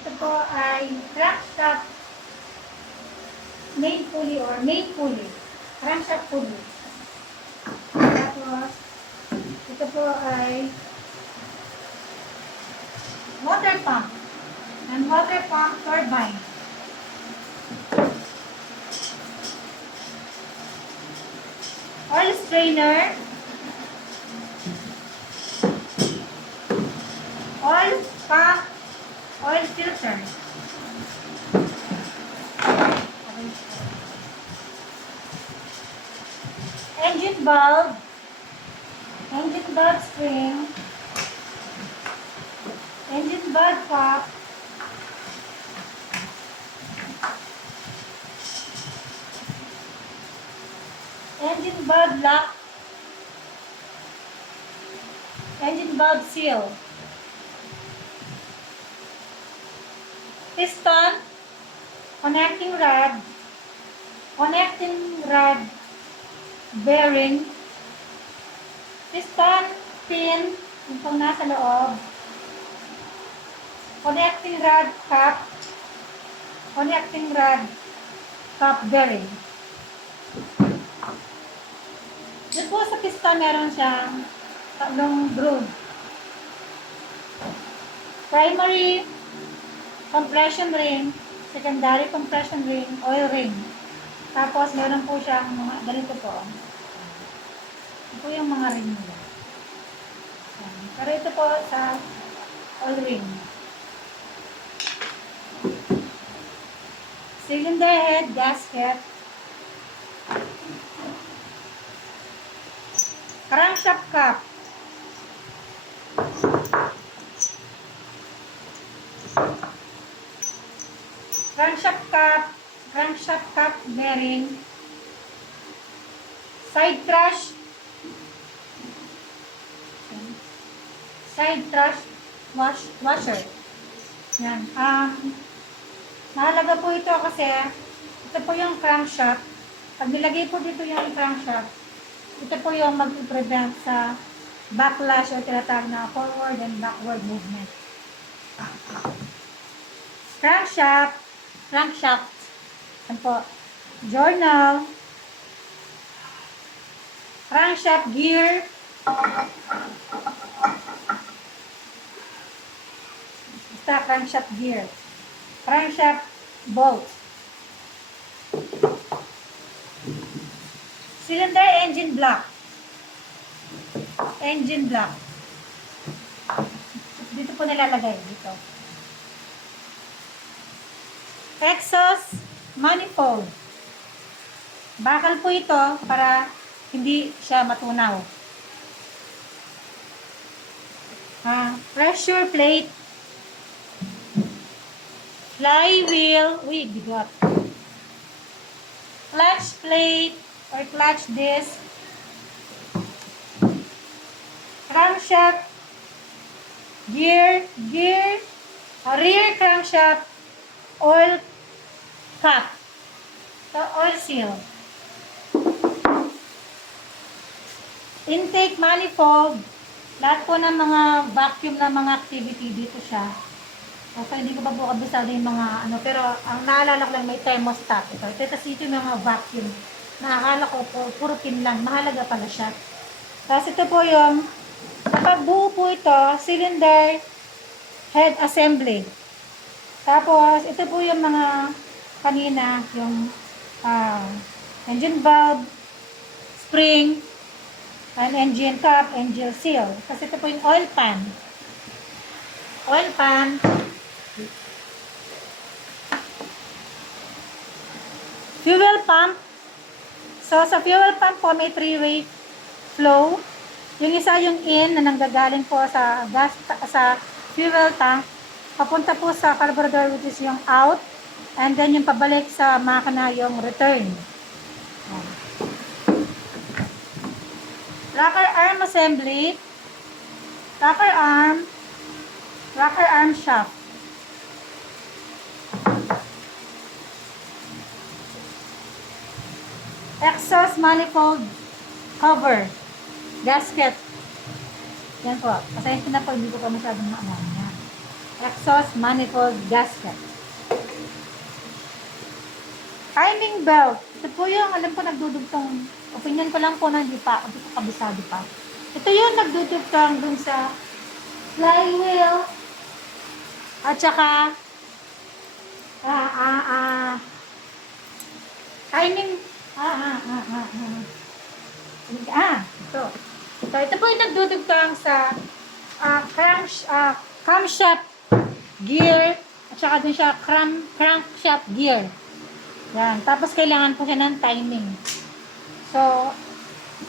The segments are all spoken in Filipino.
Ito po ay crankshaft main pulley or main pulley. Crankshaft pulley. Tapos, ito po ay water pump and water pump turbine. Oil strainer, oil pump, oil filter. Engine valve spring, engine valve cap, engine valve lock, engine valve seal, piston, connecting rod, bearing, piston pin, yung nasa loob, connecting rod cap bearing. Dito po sa piston meron siyang tatlong groove. Primary compression ring, secondary compression ring, oil ring. Tapos meron po siyang mga ganito po. Ito po yung mga ring nila. Pero ito po sa oil ring. Cylinder head gasket. Crankshaft cap. Crankshaft cap bearing. Side trash washer. Yan. Mahalaga po ito kasi ito po yung crankshaft. Pag nilagay po dito yung crankshaft, ito po yung mag-prevent sa backlash o tinatawag na forward and backward movement. Crankshaft. Yan po. Journal. Crankshaft gear. Basta crankshaft gear. Crankshaft bolt. Cylinder engine block. Dito po nilalagay. Dito. Exhaust manifold. Bakal po ito para hindi siya matunaw. Pressure plate. Flywheel. Bigot. Clutch plate or clutch disc. Crankshaft. Gear. Rear crankshaft. Oil cap. The oil seal. Intake manifold. Lahat po ng mga vacuum na mga activity dito siya. Okay, hindi ko pa po kabisado yung mga pero ang naalala ko lang may thermostat. Ito kasi ito yung mga vacuum. Nakakala ko po, puro pin lang. Mahalaga pala siya. Tapos ito po yung, napagbuo po ito, cylinder head assembly. Tapos, ito po yung mga kanina, yung engine valve, spring, and engine cap, engine seal. Kasi ito po yung oil pan. Fuel pump. So, sa fuel pump po, may three-way flow. Yung isa yung in na nanggagaling po sa fuel tank. Papunta po sa carburetor which is yung out. And then yung pabalik sa makina yung return. Rocker arm assembly. Rocker arm shaft. Exhaust manifold cover. Gasket. Yan po. Pasensya na po, hindi ko pa masyadong maalaman yan. exhaust manifold gasket. Timing belt. Ito po yung, alam ko, nagdudugtong. Opinion ko lang po na hindi ko kabisado pa. Ito yung nagdudugtong dun sa flywheel. At saka, timing, ito. Ito po yung nagdudugtong sa camshaft gear. At saka dun siya, crankshaft gear. Yan. Tapos kailangan po siya ng timing. So,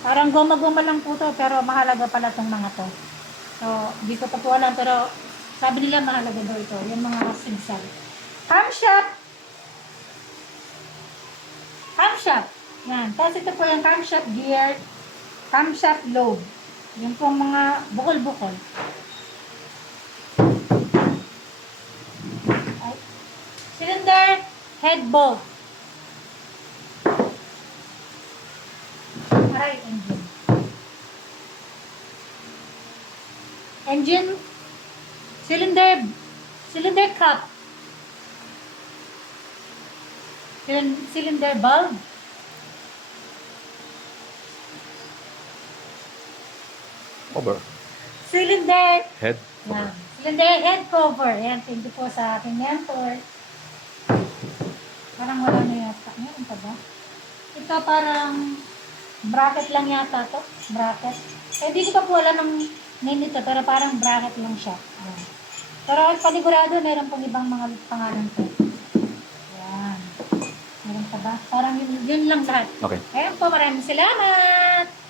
parang goma-goma lang po to, pero mahalaga pala tong mga to. So, hindi ko pa po alam, pero sabi nila mahalaga daw ito. Yung mga sigsag. Camshaft. Yan. Tapos ito po yung camshaft gear, camshaft lobe. Yung po mga bukol-bukol. Cylinder head bolt. Engine cylinder cap, cylinder bulb, Cover. cylinder Head. Cover. cylinder head cover. Ayan, thank you po sa aking mentor. Parang wala na yata. Meron pa ba? Ito parang bracket lang yata to. Bracket. Hindi ko pa po alam ng name nito, pero parang bracket lang siya. Ayan. Pero panigurado, meron pang ibang mga pangalan to. Ayan. Meron pa ba? Parang yun lang lahat. Okay. Ayan po, maraming salamat!